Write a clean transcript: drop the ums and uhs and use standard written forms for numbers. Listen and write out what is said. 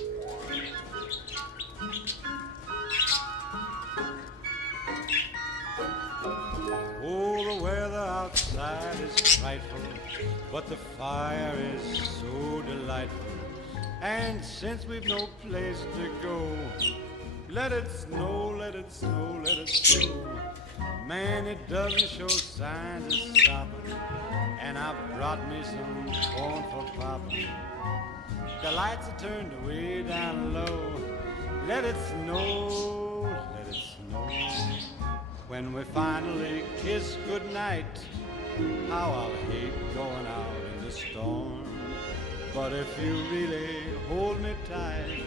Oh, the weather outside is frightful, but the fire is so delightful. And since we've no place to go, let it snow, let it snow, let it snow. Man, it doesn't show signs of stopping, and I've brought me some corn for popping. The lights are turned way down low. Let it snow, let it snow. When we finally kiss goodnight, how I'll hate going out in the storm. But if you really hold me tight,